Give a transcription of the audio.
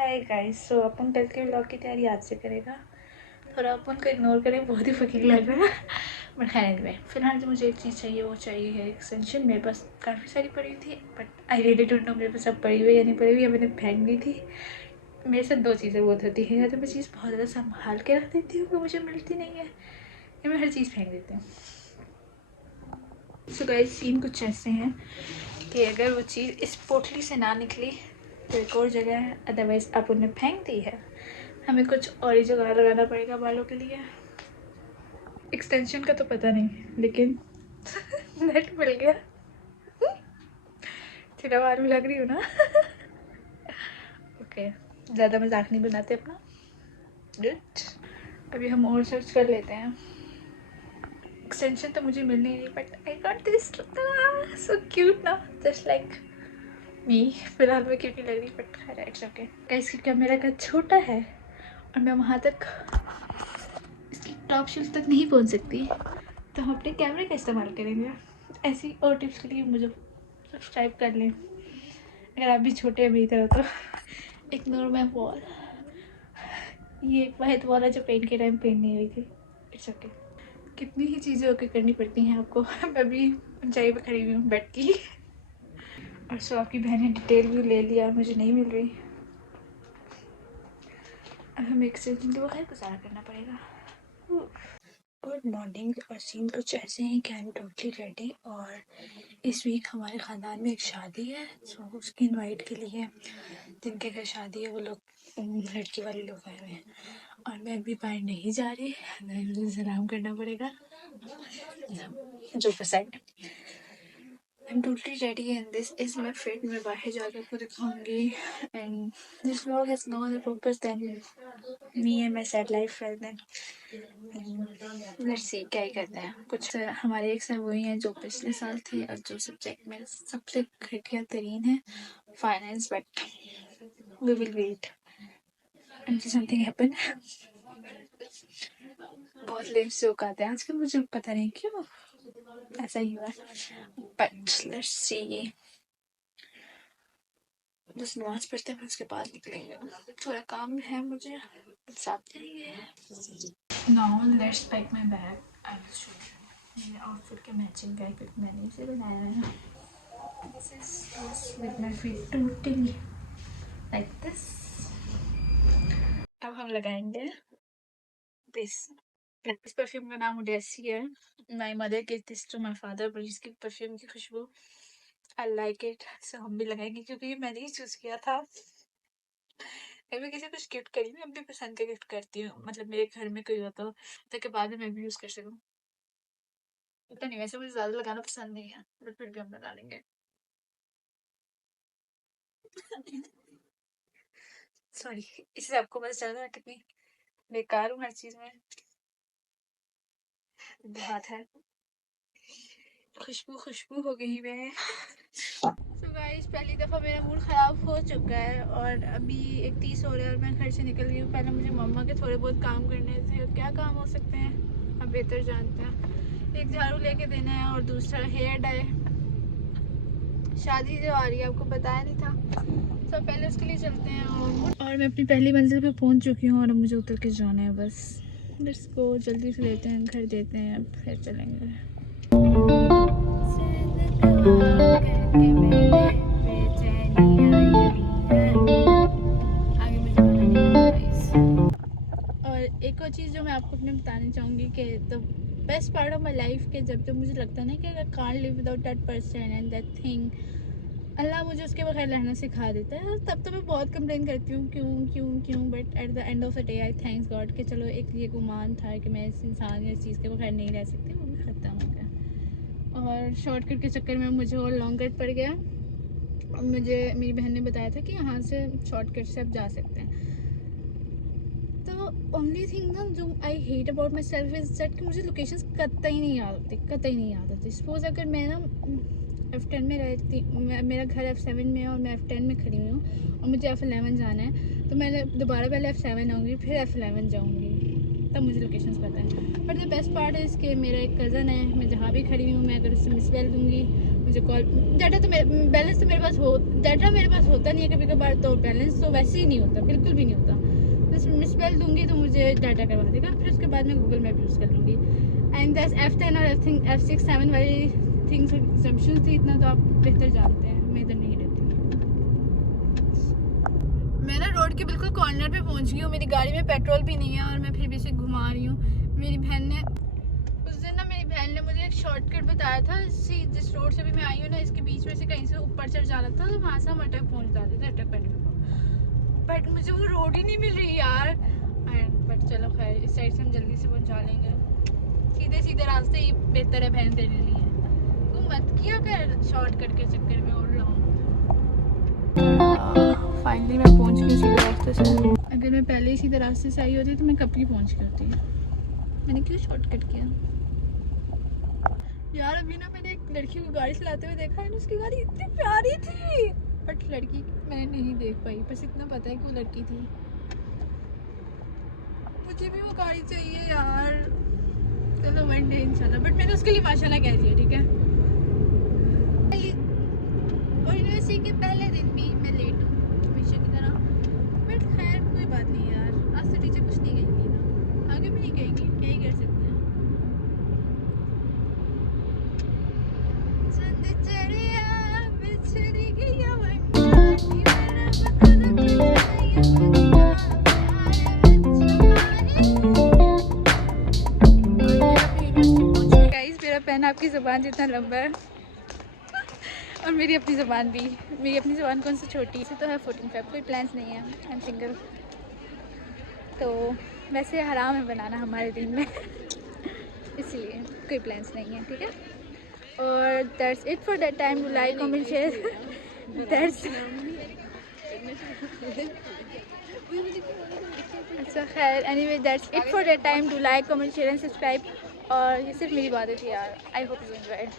Hi guys. सो अपन कल के vlog की तैयारी आज से करेगा। थोड़ा अपन को इग्नोर करें, बहुत ही फकीर लग रहा है बट खैर एनीवे, फिलहाल जो मुझे एक चीज़ चाहिए वो चाहिए है एक्सटेंशन। मेरे पास काफ़ी सारी पड़ी थी but I really don't know मेरे पास अब पड़ी हुई या नहीं पड़ी हुई, या मैंने फेंक दी थी। मेरे साथ दो चीज़ें बहुत होती हैं, या तो मैं चीज़ बहुत ज़्यादा संभाल के रख देती हूँ कि मुझे मिलती नहीं है, या मैं हर चीज़ फेंक देती हूँ। सो गाइस, सीन कुछ ऐसे हैं कि अगर वो चीज़ इस पोटली से ना निकली तो एक और जगह है, अदरवाइज आप उन्हें फेंक दी है। हमें कुछ और ही जगह लगाना पड़ेगा बालों के लिए। एक्सटेंशन का तो पता नहीं, लेकिन नेट मिल गया। तेरा बाल में लग रही हूँ ना ओके, ज़्यादा मजाक नहीं बनाते अपना। गुड, अभी हम और सर्च कर लेते हैं। एक्सटेंशन तो मुझे मिल नहीं, but I got this, so cute ना, जस्ट लाइक मी। फिलहाल मैं क्यूट नहीं लग रही बट खैर इट्स ओके गाइस, क्योंकि मेरा घर छोटा है और मैं वहाँ तक इसकी टॉप शेल्फ तक नहीं पहुँच सकती, तो हम अपने कैमरे का इस्तेमाल करेंगे। ऐसी और टिप्स के लिए मुझे सब्सक्राइब कर लें अगर आप भी छोटे हैं मेरी तरह। तो इग्नोर माई वॉल, ये एक वाहिद वॉल है जो पेंट के टाइम पेंट नहीं हुई थी। इट्स ओके, कितनी ही चीज़ें ओके करनी पड़ती हैं आपको मैं भी ऊंचाई पे खड़ी हुई हूँ बेड की। और सो आपकी बहन ने डिटेल व्यू ले लिया, मुझे नहीं मिल रही। अब हमें एक्सटेंशन के बगैर गुजारा करना पड़ेगा। Good morning. और सीन कुछ ऐसे हैं कि आई एम टोटली रेडी, और इस वीक हमारे ख़ानदान में एक शादी है, सो उसकी इनवाइट के लिए जिनके घर शादी है वो लोग, लड़की वाले लोग आए हुए हैं, और मैं अभी बाहर नहीं जा रही, मुझे आराम करना पड़ेगा। जो पसंद, I am totally ready and this is my fit. मैं बाहर जाकर आपको दिखाऊंगी, and this vlog has no other purpose than me and my sad life rather than let's see क्या ही करते हैं। कुछ हमारे एक सर वही हैं जो पिछले साल थे, और जो सब्जेक्ट में सबसे घटिया तरीन है finance, but we will wait until something happen। बहुत लेम से जोक आते हैं आजकल, मुझे पता नहीं क्यों ऐसा ही हुआ, बट लेट्स सी। बस नमाज पढ़ते हैं, उसके बाद निकलेंगे, थोड़ा काम है मुझे, साथ जाएंगे। Now let's pack my bag, I will show you मेरे आउटफिट के मैचिंग का एक मैंने इसे बनाया है। This is with my feet totally like this. अब हम लगाएंगे दिस। इस परफ्यूम का नाम उडेसी है। My mother give this to my father, but इसकी परफ्यूम की खुशबू आई लाइक इट, सो हम भी लगाएंगे क्योंकि मैंने ही चूज किया था। मैं भी किसी कुछ गिफ्ट करी, मैं अपनी पसंद का गिफ्ट करती हूँ, मतलब मेरे घर में कोई होता हो ताकि बाद में मैं भी यूज कर सकूँ। पता नहीं, वैसे मुझे ज्यादा लगाना पसंद नहीं है, बट फिर भी हम लगा लेंगे। सॉरी, इससे आपको पता चल रहा है कितनी बेकार हूँ हर चीज में। बात है, खुशबू खुशबू हो गई मैं। सो गाइस, पहली दफ़ा मेरा मूड ख़राब हो चुका है, और अभी 31 हो रहा है और मैं घर से निकल गई हूँ। पहले मुझे मम्मा के थोड़े बहुत काम करने थे, और क्या काम हो सकते हैं आप बेहतर जानते हैं। एक झाड़ू लेके देना है और दूसरा हेयर डाई। शादी जो आ रही है, आपको बताया नहीं था, तो पहले उसके लिए चलते हैं। और मैं अपनी पहली मंजिल पे पहुंच चुकी हूँ, और मुझे उतर के जाना है बस। लेट्स गो, जल्दी से लेते हैं, घर देते हैं, फिर चलेंगे। और एक और चीज़ जो मैं आपको अपने बताना चाहूँगी कि the best part of my life के जब मुझे लगता है ना कि I can't live without that person and that thing, Allah मुझे उसके बगैर रहना सिखा देता है। तब तो मैं बहुत कंप्लेन करती हूँ क्यों क्यों क्यों, but at the end of the day I thanks God कि चलो एक ये गुमान था कि मैं इस इंसान या इस चीज़ के बगैर नहीं रह सकती, वो भी ख़त्म हो गया। और शॉर्टकट के चक्कर में मुझे और लॉन्ग कट पड़ गया। मुझे मेरी बहन ने बताया था कि यहाँ से शॉर्टकट से आप जा सकते हैं। तो ओनली थिंग ना जो I hate about my self is that कि मुझे लोकेशंस कतई नहीं याद होती, कतई नहीं याद होती। सपोज अगर मैं ना F10 में रहती, मेरा घर F7 में है और मैं F10 में खड़ी हुई हूँ और मुझे F11 जाना है, तो मैं दोबारा पहले F7 आऊँगी फिर F11 जाऊँगी, तब मुझे लोकेशंस पता है। But the best part is कि मेरा एक कज़न है, मैं जहाँ भी खड़ी हूँ मैं अगर उससे मिस बेल दूँगी मुझे कॉल डाटा तो बैलेंस तो मेरे पास हो डाटा मेरे पास होता नहीं है कभी कभार, तो बैलेंस तो वैसे ही नहीं होता, बिल्कुल भी नहीं होता। बस मिसपेल दूंगी तो मुझे डाटा करवा देगा, फिर उसके बाद मैं गूगल मैप यूज़ कर लूँगी। एंड दस F10 और F6 7 वाली थिंग्स एग्जम्पशन थी, इतना तो आप बेहतर जानते हैं, मैं इधर नहीं रहती। मैं ना रोड के बिल्कुल कॉर्नर पे पहुंच गई हूँ, मेरी गाड़ी में पेट्रोल भी नहीं है और मैं फिर भी इसे घुमा रही हूँ। मेरी बहन ने उस दिन ना मेरी बहन ने मुझे एक शॉर्टकट बताया था, जिस रोड से भी मैं आई हूँ ना, इसके बीच में से कहीं से ऊपर चढ़ जाना था, तो वहाँ से हम अटक पहुँच जाते थे, अटक पेट्रोल पंप। बट मुझे वो रोड ही नहीं मिल रही यार। बट चलो खैर, इस साइड से हम जल्दी से पहुँचा लेंगे, सीधे सीधे रास्ते ही बेहतर है बहन तेरे लिए। तू मत किया कर शॉर्टकट के चक्कर में और लॉन्ग। फाइनली मैं पहुंच गई सीधे रास्ते से। अगर मैं पहले ही सीधे रास्ते से आई होती तो मैं कब की पहुंच गई होती। मैंने क्यों शॉर्टकट किया यार। अभी ना मैंने एक लड़की को गाड़ी चलाते हुए देखा है, उसकी गाड़ी इतनी प्यारी थी, बट लड़की मैंने नहीं देख पाई, बस इतना पता है कि वो लड़की थी। मुझे भी वो गाड़ी चाहिए यार, चलो वन डे इंशाल्लाह। बट मैंने उसके लिए माशाल्लाह कह दिया, ठीक है। और यूनिवर्सिटी के पहले दिन भी मैं लेट हूँ हमेशा की तरह, बट खैर कोई बात नहीं यार, आज से टीचर कुछ नहीं कहेंगी ना, आगे भी नहीं कहेंगी, क्या ही कर सकते हैं। चंद चढ़िया बिछड़ गया वंडा, मेरा बदन बिछड़ गया वंडा। गाइस, मेरा पेन आपकी ज़ुबान जितना लंबा है और मेरी अपनी ज़ुबान भी। मेरी अपनी ज़ुबान कौन सी छोटी से तो है 14 Feb, कोई प्लान्स नहीं है, आई एम सिंगल। तो वैसे हराम है बनाना हमारे दिन में इसलिए कोई प्लान्स नहीं है, ठीक है। और that's it for that time, do like comment share, that's अच्छा खैर, anyway that's it for that time, do like comment share and subscribe. और ये सिर्फ मेरी बातें थी यार, आई होप यू एंजॉयड।